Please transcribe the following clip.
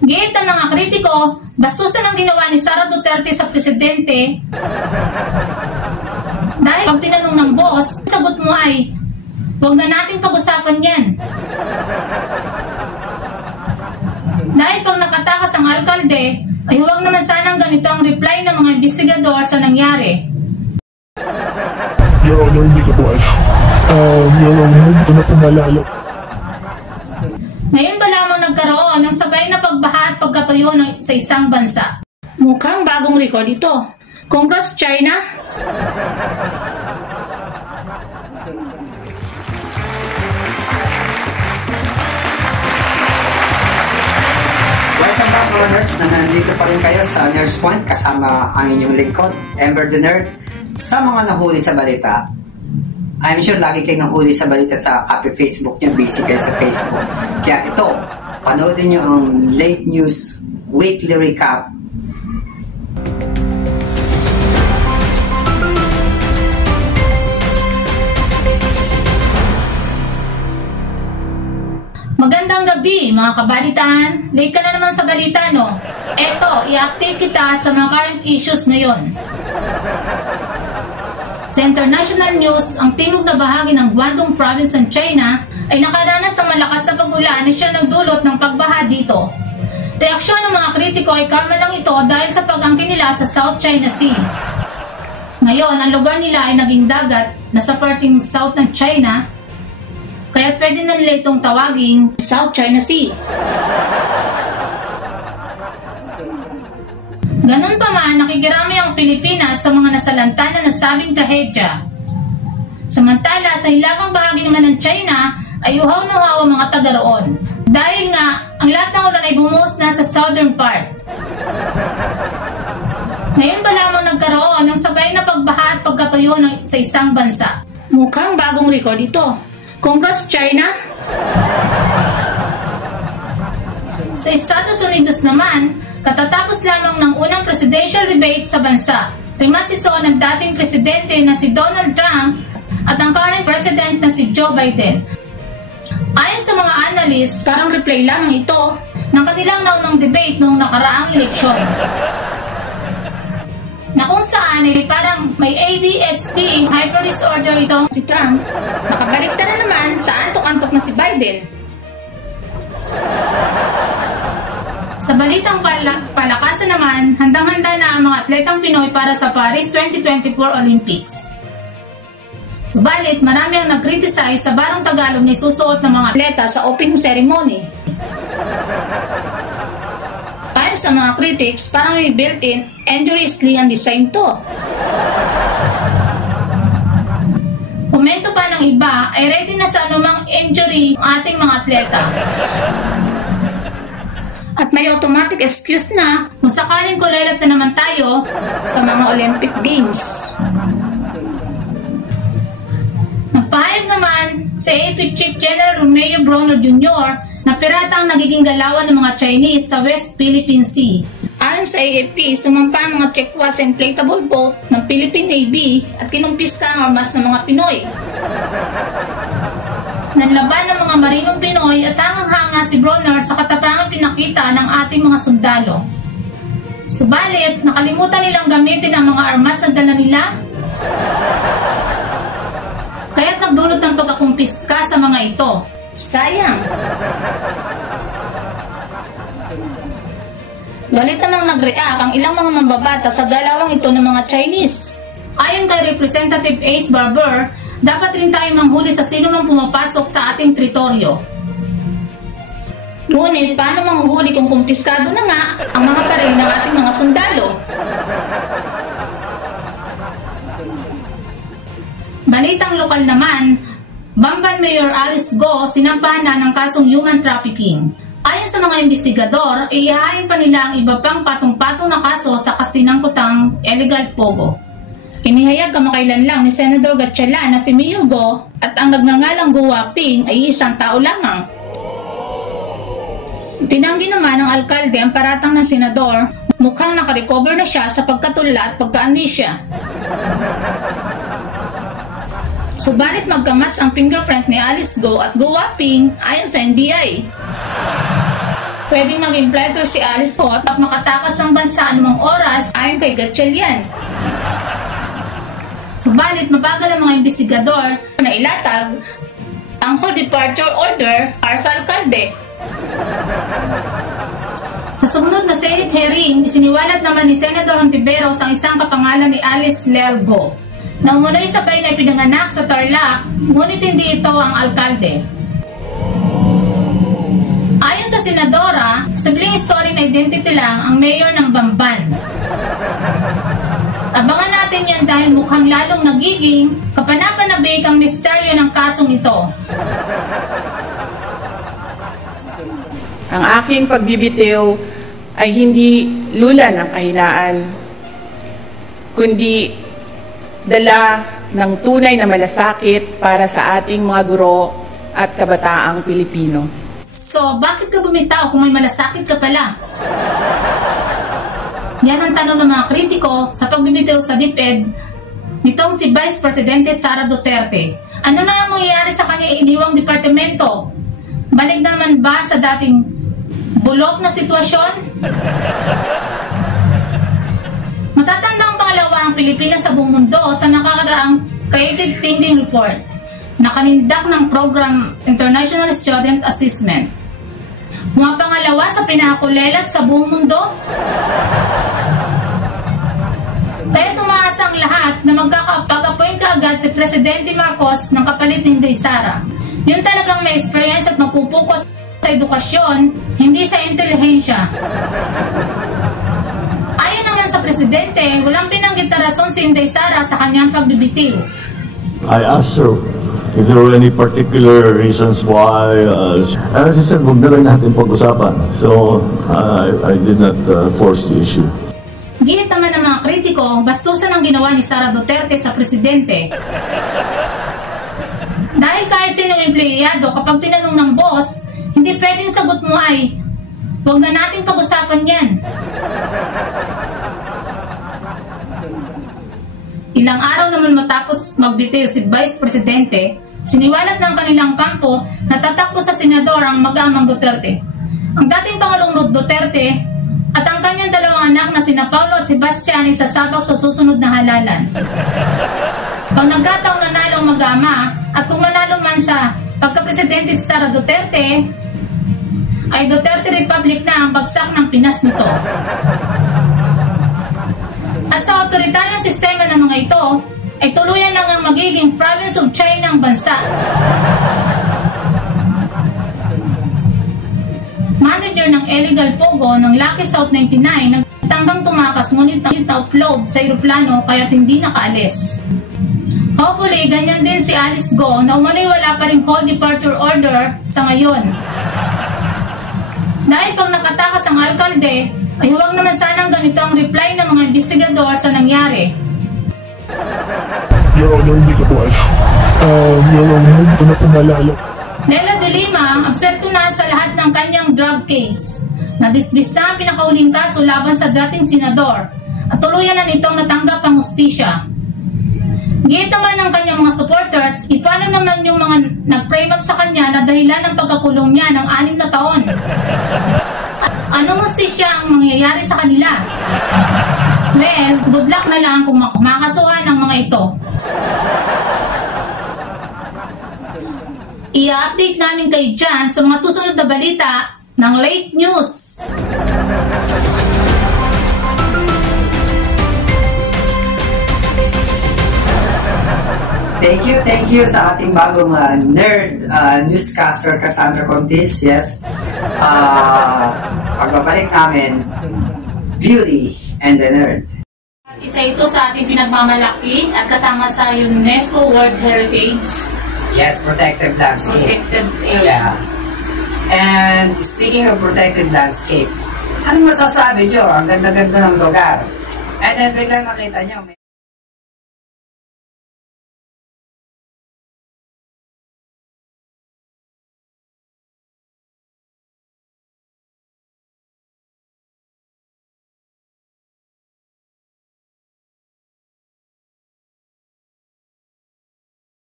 Gate ng mga kritiko, bastusan ang ginawa ni Sara Duterte sa presidente. Dahil pag tinanong ng boss, sagot mo ay, huwag na nating pag-usapan yan. Dahil pag nakatakas ang alkalde, ay huwag naman sanang ganito ang reply ng mga investigador sa nangyari. Your Honor, hindi ko po alam. Your Honor, hindi ko na po malala. Ngayon ba lamang nagkaroon ng sabay na pagbaha at pagkatuyo sa isang bansa? Mukhang bagong record ito. Congrats, China! Welcome back mga nerds na nandito pa rin kayo sa Nerds Point kasama ang inyong lingkod, Ember the Nerd. Sa mga nahuli sa balita, I'm sure lagi kayong nahuli sa balita sa copy Facebook nyo, busy kayo sa Facebook. Kaya ito, panoodin nyo ang Late News Weekly Recap. Magandang gabi mga kabalitaan. Late ka na naman sa balita, no? Eto, i-update kita sa mga current issues ngayon. Sa international news, ang timog na bahagi ng Guangdong Province ng China ay nakaranas ng malakas na pag-ulan na siya nagdulot ng pagbaha dito. Reaksyon ng mga kritiko ay karma lang ito dahil sa pag-angkin nila sa South China Sea. Ngayon, ang lugar nila ay naging dagat na sa parting south ng China, kaya pwede na nila itong tawaging South China Sea. Ganun pa man, nakikirami ang Pilipinas sa mga nasalanta na nasabing trahedya. Samantala, sa hilagang bahagi naman ng China ay uhaw na uhaw ang mga taga roon. Dahil nga, ang lahat ng ulan ay bumuhos na sa southern part. Ngayon ba lamang nagkaroon ng sabay na pagbaha at pagkatuyo sa isang bansa? Mukhang bagong record ito. Congrats, China! Sa Estados Unidos naman, katatapos lamang ng unang presidential debate sa bansa. Rimasison ng dating presidente na si Donald Trump at ang current president na si Joe Biden. Ayon sa mga analysts, parang replay lamang ito ng kanilang naunang debate noong nakaraang eleksyon. Na kung saan ay parang may ADHD hyper disorder itong si Trump, nakabalik na naman sa antok-antok na si Biden. Sa balitang palakasan naman, handang-handa na ang mga atletang Pinoy para sa Paris 2024 Olympics. Subalit, marami ang nag-criticize sa barong Tagalog na isusuot ng mga atleta sa opening ceremony. Ayon sa mga critics, parang may built-in injuriously ang design to. Komento pa ng iba ay ready na sa anumang injury ang ating mga atleta. At may automatic excuse na kung sakaling kulelat na naman tayo sa mga Olympic Games. Nagpahayag naman si AP Chief General Romeo Bronner Jr. na pirata ang nagiging galawan ng mga Chinese sa West Philippine Sea. Ayon sa AFP, sumampa ang mga Chekwas inflatable boat ng Philippine Navy at kinumpiska ang armas ng mga Pinoy. Nanlaban ng mga marinong Pinoy at hangang-hanga si Bronner sa katapangan pinakita ng ating mga sundalo. Subalit, nakalimutan nilang gamitin ang mga armas na dala nila. Kaya't nagdulot ng pagkakumpiska sa mga ito. Sayang! Galit namang nag-react ang ilang mga mambabata sa galawang ito ng mga Chinese. Ayon kay Representative Ace Barber, dapat rin tayo manghuli sa sino mang pumapasok sa ating teritoryo. Ngunit, paano manghuhuli kung kumpiskado na nga ang mga baril ng ating mga sundalo? Balitang lokal naman, Bamban Mayor Alice Go sinampahan na ng kasong human trafficking. Ayon sa mga investigador, ihahain pa nila ang iba pang patong-patong na kaso sa kasinangkutang illegal pogo. Inihayag kamakailan lang ni Senador Gatchalian na si Mayor Go at ang nagngangalang Go Waping ay isang tao lamang. Tinanggi naman ng alkalde ang paratang ng senador, mukhang nakarecover na siya sa pagkatula at pagka-amnesia. Subalit magkamats ang fingerprint ni Alice Go at Go Waping ayon sa NBI. Pwedeng maging planter si Alice Scott at makatakas ng bansa anumang oras ayon kay Gatchalian. Subalit mabagal ang mga investigador na ilatag ang whole departure order para sa alkalde. Sa sumunod na Senate hearing, isiniwalat naman ni Senator Hontiveros ang isang kapangalan ni Alice Lealgo na umunoy sabay na ipinanganak sa Tarlac, ngunit hindi ito ang alkalde. Ayon sa senadora, simpleng story na identity lang ang mayor ng Bamban. Abangan natin yan dahil mukhang lalong nagiging kapanapanabik ang misteryo ng kasong ito. Ang aking pagbibitiw ay hindi lula ng kahinaan, kundi dala ng tunay na malasakit para sa ating mga guro at kabataang Pilipino. So, bakit ka bumitaw kung may malasakit ka pala? Yan ang tanong ng mga kritiko sa pagbibitaw sa DepEd nitong si Vice Presidente Sara Duterte. Ano na ang mangyayari sa kanyang iniwang departamento? Balik naman ba sa dating bulok na sitwasyon? Matatanda ang pangalawa ang Pilipinas sa buong mundo sa nakakaraang Creative Thinking Report na kanindak ng program International Student Assessment. Mga pangalawa sa pinakakulelat sa buong mundo. Kaya tumaas ang lahat na magkakapag-appoint kaagad si Presidente Marcos ng kapalit ni Inday Sara. Yun talagang may experience at mapupukas sa edukasyon, hindi sa intelihensya. Ayon naman sa Presidente, walang binanggit na rason si Inday Sara sa kanyang pagbibitiw. I asked her if there were any particular reasons why. As I said, huwag na lang natin pag-usapan. So, I did not force the issue. Gilid naman ng mga kritiko, bastusan ang ginawa ni Sara Duterte sa Presidente. Dahil kahit sinong empleyado, kapag tinanong ng boss, hindi pwedeng sagot mo ay, huwag na nating pag-usapan yan. Ilang araw naman matapos magbitiw si Vice Presidente, siniwalat ng kanilang kampo na tatakbo sa senador ang mag-amang Duterte. Ang dating Pangulong Duterte at ang kanyang dalawang anak na sina Paulo at Sebastian ay sasabak sa susunod na halalan. Pag nagkataong nanalo ang mag-ama at kung manalo man sa pagka-presidente si Sara Duterte, ay Duterte Republic na ang bagsak ng Pinas nito. At sa otoritaryang sistema ng mga ito, ay tuluyan na ang magiging province of China ang bansa. Manager ng illegal pogo ng Lucky South 99 nagtanggang tumakas ngunit na-upload sa eroplano kaya't hindi nakaalis. Hopefully, ganyan din si Alice Go na umano'y wala pa rin whole departure order sa ngayon. Dahil pag nakatakas ang alkalde, ay huwag naman sanang ganito ang reply ng mga investigador sa nangyari. Your Honor, hindi ko po alam. Your Honor, hindi ko na pumalala. Lela de Lima, abserto na sa lahat ng kanyang drug case. Nadisbis na ang pinakauling kaso laban sa dating senador at tuluyan na nitong natanggap ang hustisya. Giyit naman ng kanyang mga supporters, ipano naman yung mga nag-frame up sa kanya na dahilan ng pagkakulong niya ng 6 na taon. Anong hustisya ang mangyayari sa kanila? Well, good luck na lang kung makasuhan ang mga ito. I-update namin kayo dyan sa mga susunod na balita ng Late News. Thank you sa ating bagong nerd newscaster Cassandra Contis. Yes. Pagbabalik namin, Beauty and the Nerd. Isa ito sa ating pinagmamalaki at kasama sa UNESCO World Heritage. Yes, protected landscape. Protected area. And speaking of protected landscape, ano masasabi nyo? Ang ganda-ganda ng lugar. And then biglang nakita nyo,